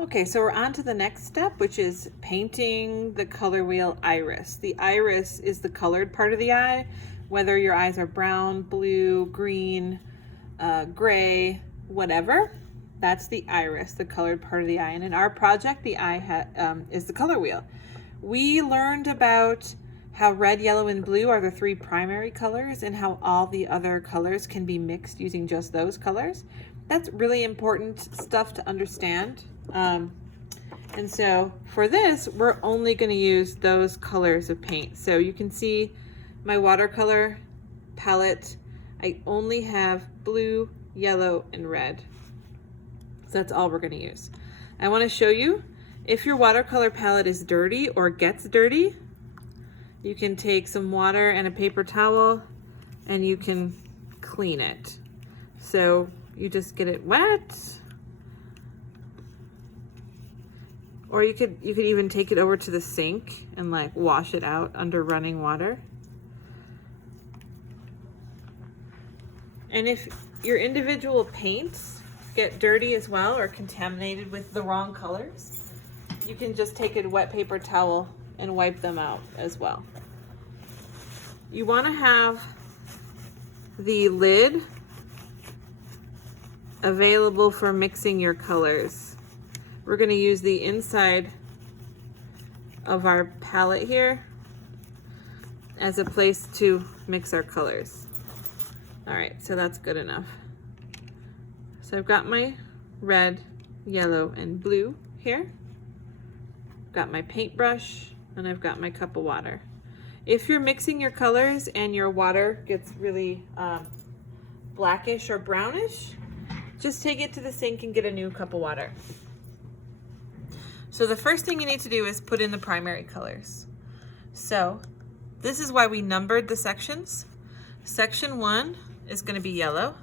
Okay, so we're on to the next step, which is painting the color wheel iris. The iris is the colored part of the eye, whether your eyes are brown, blue, green, gray, whatever. That's the iris, the colored part of the eye. And in our project, the eye is the color wheel. We learned about how red, yellow, and blue are the three primary colors and how all the other colors can be mixed using just those colors. That's really important stuff to understand. And so for this, we're only going to use those colors of paint. So you can see my watercolor palette. I only have blue, yellow, and red. So that's all we're going to use. I want to show you, if your watercolor palette is dirty or gets dirty, you can take some water and a paper towel and you can clean it. So you just get it wet, or you could even take it over to the sink and like wash it out under running water. And if your individual paints get dirty as well or contaminated with the wrong colors, you can just take a wet paper towel and wipe them out as well. You want to have the lid available for mixing your colors. We're going to use the inside of our palette here as a place to mix our colors. All right, so that's good enough. So I've got my red, yellow, and blue here. Got my paintbrush, and I've got my cup of water. If you're mixing your colors and your water gets really blackish or brownish, just take it to the sink and get a new cup of water. So the first thing you need to do is put in the primary colors. So this is why we numbered the sections. Section 1 is going to be yellow.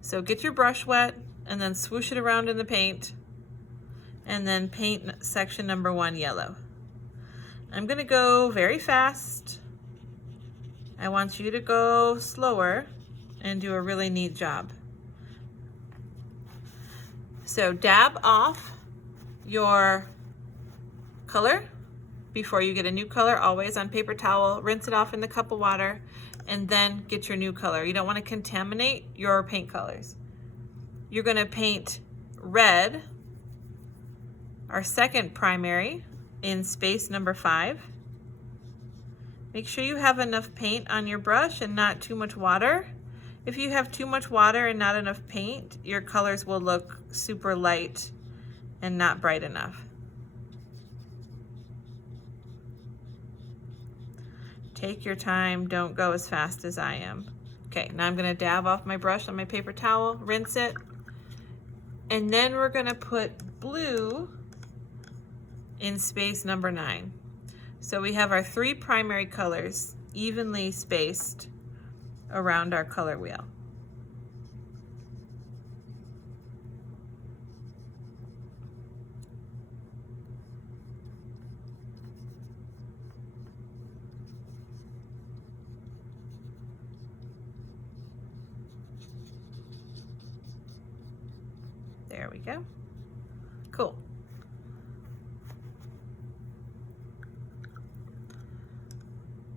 So get your brush wet and then swoosh it around in the paint and then paint section number 1 yellow. I'm going to go very fast. I want you to go slower and do a really neat job. So dab off your color before you get a new color, always on paper towel, rinse it off in the cup of water, and then get your new color. You don't want to contaminate your paint colors. You're going to paint red, our second primary, in space number 5. Make sure you have enough paint on your brush and not too much water. If you have too much water and not enough paint, your colors will look super light and not bright enough. Take your time, don't go as fast as I am. Okay, now I'm gonna dab off my brush on my paper towel, rinse it, and then we're gonna put blue in space number 9. So we have our 3 primary colors evenly spaced around our color wheel. There we go. Cool.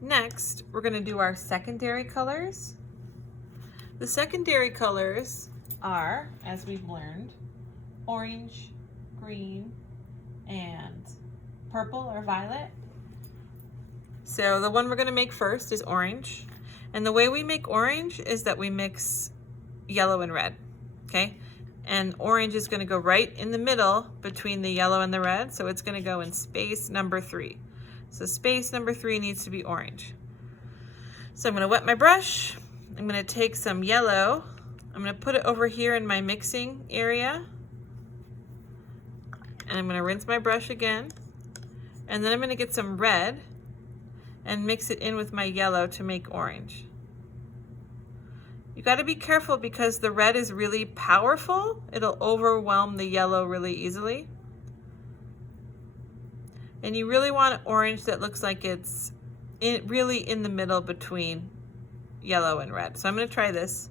Next, we're going to do our secondary colors. The secondary colors are, as we've learned, orange, green, and purple or violet. So the one we're going to make first is orange. And the way we make orange is that we mix yellow and red, okay? And orange is going to go right in the middle between the yellow and the red, so it's going to go in space number 3. So space number 3 needs to be orange. So I'm going to wet my brush. I'm going to take some yellow. I'm going to put it over here in my mixing area. And I'm going to rinse my brush again. And then I'm going to get some red and mix it in with my yellow to make orange. You got to be careful because the red is really powerful. It'll overwhelm the yellow really easily. And you really want orange that looks like it's really in the middle between yellow and red. So I'm going to try this.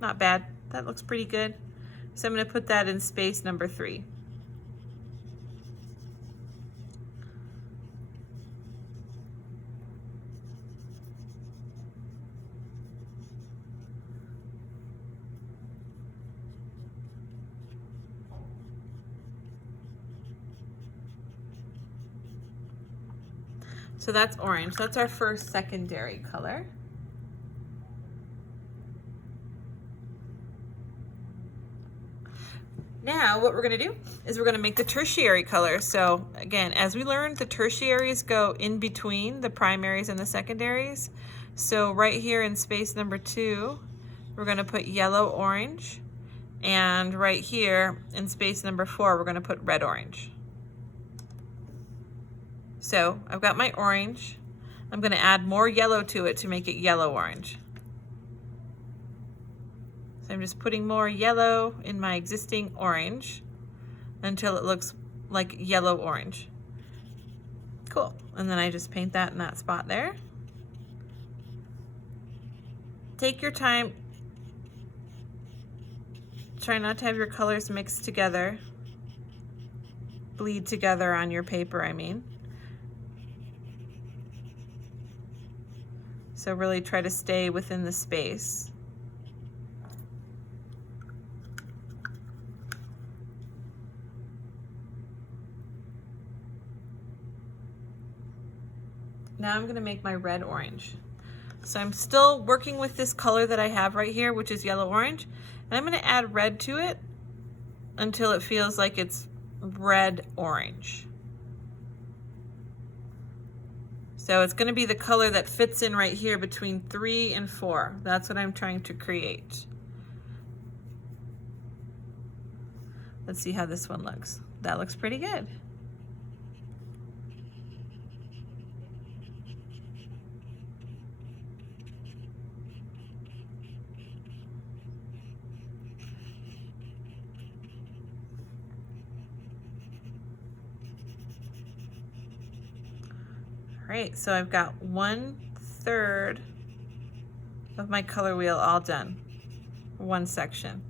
Not bad. That looks pretty good. So I'm going to put that in space number 3. So that's orange. That's our first secondary color. Now what we're going to do is we're going to make the tertiary color. So again, as we learned, the tertiaries go in between the primaries and the secondaries. So right here in space number 2, we're going to put yellow orange, and right here in space number 4, we're going to put red orange. So I've got my orange. I'm going to add more yellow to it to make it yellow orange. So I'm just putting more yellow in my existing orange until it looks like yellow orange. Cool. And then I just paint that in that spot there. Take your time. Try not to have your colors mixed together. Bleed together on your paper, I mean. So really try to stay within the space. Now I'm going to make my red orange. So I'm still working with this color that I have right here, which is yellow orange, and I'm going to add red to it until it feels like it's red orange. So it's going to be the color that fits in right here between 3 and 4. That's what I'm trying to create. Let's see how this one looks. That looks pretty good. All right, so I've got 1/3 of my color wheel all done, one section.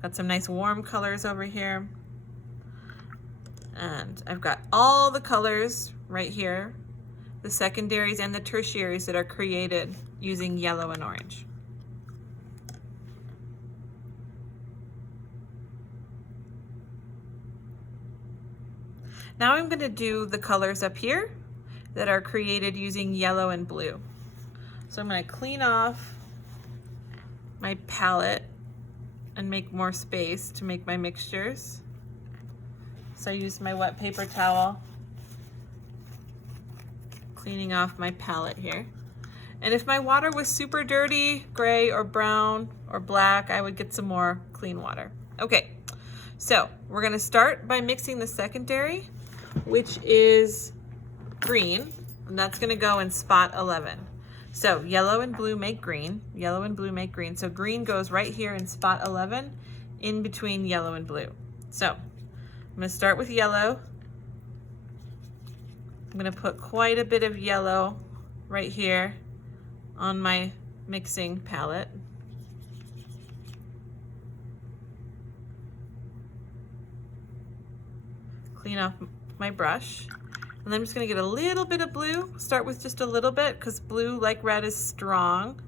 Got some nice warm colors over here. And I've got all the colors right here, the secondaries and the tertiaries that are created using yellow and orange. Now I'm going to do the colors up here that are created using yellow and blue. So I'm going to clean off my palette and make more space to make my mixtures. So I used my wet paper towel, cleaning off my palette here. And if my water was super dirty, gray or brown or black, I would get some more clean water. Okay, so we're going to start by mixing the secondary, which is green, and that's going to go in spot 11. So yellow and blue make green, yellow and blue make green. So green goes right here in spot 11 in between yellow and blue. So I'm going to start with yellow. I'm going to put quite a bit of yellow right here on my mixing palette. Clean off my brush. And then I'm just going to get a little bit of blue. Start with just a little bit because blue, like red, is strong.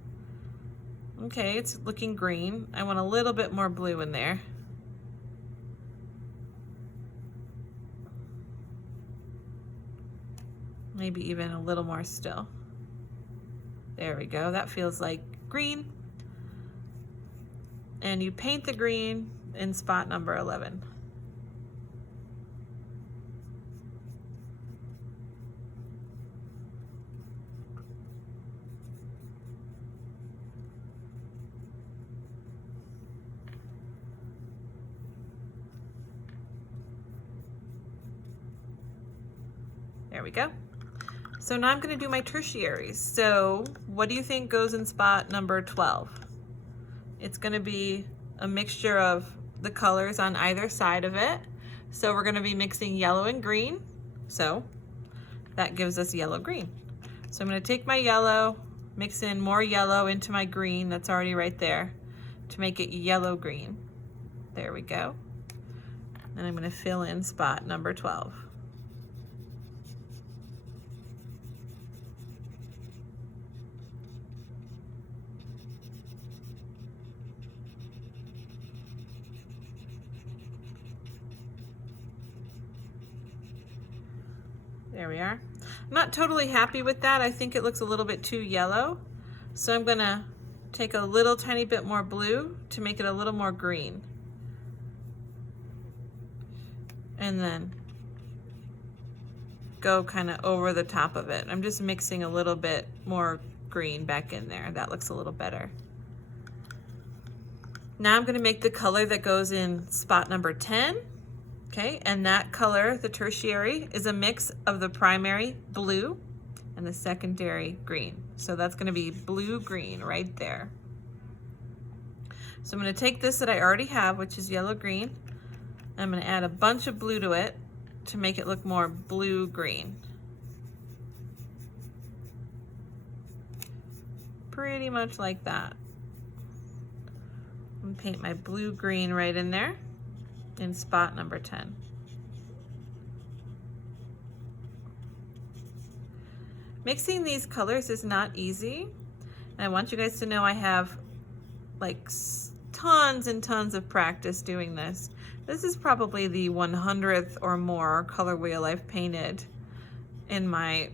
Okay, it's looking green. I want a little bit more blue in there. Maybe even a little more still. There we go. That feels like green. And you paint the green in spot number 11. There we go. So now I'm going to do my tertiaries. So what do you think goes in spot number 12? It's going to be a mixture of the colors on either side of it. So we're going to be mixing yellow and green. So that gives us yellow green. So I'm going to take my yellow, mix in more yellow into my green that's already right there to make it yellow green. There we go. And I'm going to fill in spot number 12. There we are. I'm not totally happy with that. I think it looks a little bit too yellow. So I'm gonna take a little tiny bit more blue to make it a little more green. And then go kind of over the top of it. I'm just mixing a little bit more green back in there. That looks a little better. Now I'm gonna make the color that goes in spot number 10. Okay, and that color, the tertiary, is a mix of the primary blue and the secondary green. So that's gonna be blue-green right there. So I'm gonna take this that I already have, which is yellow-green. I'm gonna add a bunch of blue to it to make it look more blue-green. Pretty much like that. I'm gonna paint my blue-green right in there in spot number 10. Mixing these colors is not easy. And I want you guys to know I have like tons and tons of practice doing this. This is probably the 100th or more color wheel I've painted in my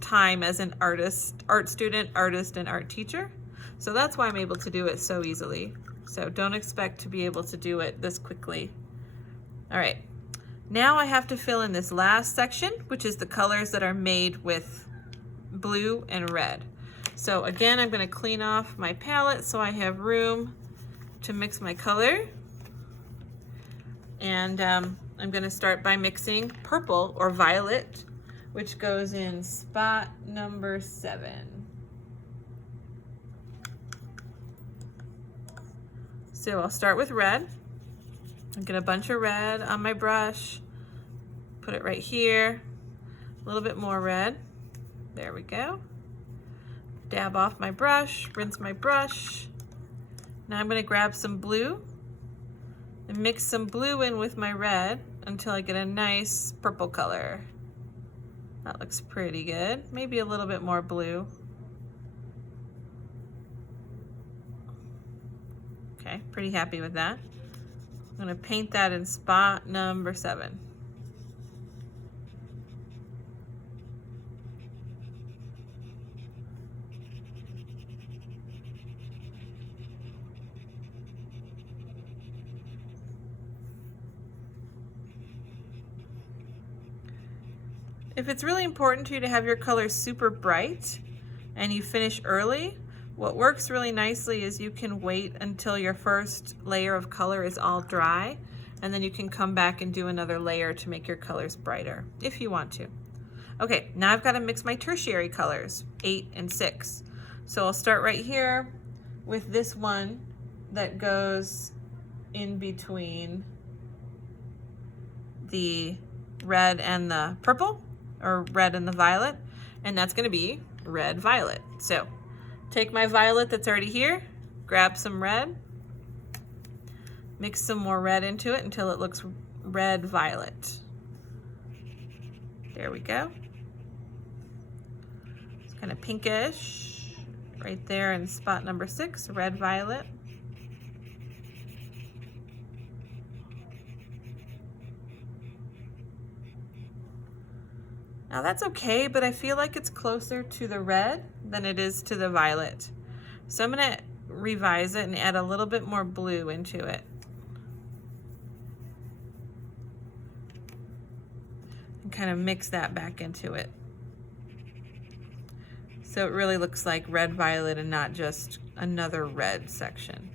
time as an artist, art student, artist, and art teacher. So that's why I'm able to do it so easily. So don't expect to be able to do it this quickly. All right, now I have to fill in this last section, which is the colors that are made with blue and red. So again, I'm gonna clean off my palette so I have room to mix my color. And I'm gonna start by mixing purple or violet, which goes in spot number 7. So I'll start with red. I'll get a bunch of red on my brush, put it right here, a little bit more red. There we go. Dab off my brush, rinse my brush. Now I'm gonna grab some blue and mix some blue in with my red until I get a nice purple color. That looks pretty good. Maybe a little bit more blue. Okay, pretty happy with that. I'm gonna paint that in spot number 7. If it's really important to you to have your colors super bright and you finish early, what works really nicely is you can wait until your first layer of color is all dry, and then you can come back and do another layer to make your colors brighter, if you want to. Okay, now I've got to mix my tertiary colors, 8 and 6. So I'll start right here with this one that goes in between the red and the purple, or red and the violet, and that's going to be red violet. So take my violet that's already here, grab some red, mix some more red into it until it looks red violet. There we go. It's kind of pinkish right there in spot number 6, red violet. Now that's okay, but I feel like it's closer to the red than it is to the violet. So I'm gonna revise it and add a little bit more blue into it. And kind of mix that back into it. So it really looks like red violet and not just another red section.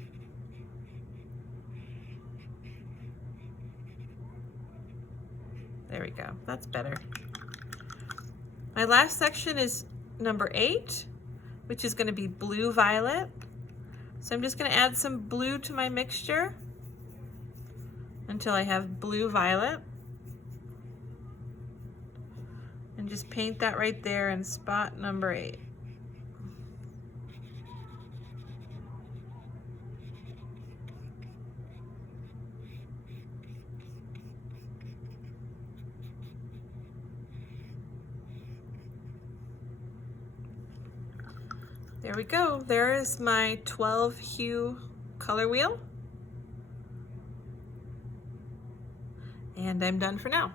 There we go, that's better. My last section is number 8, which is going to be blue violet. So I'm just going to add some blue to my mixture until I have blue violet. And just paint that right there in spot number 8. There we go. There is my 12 hue color wheel. And I'm done for now.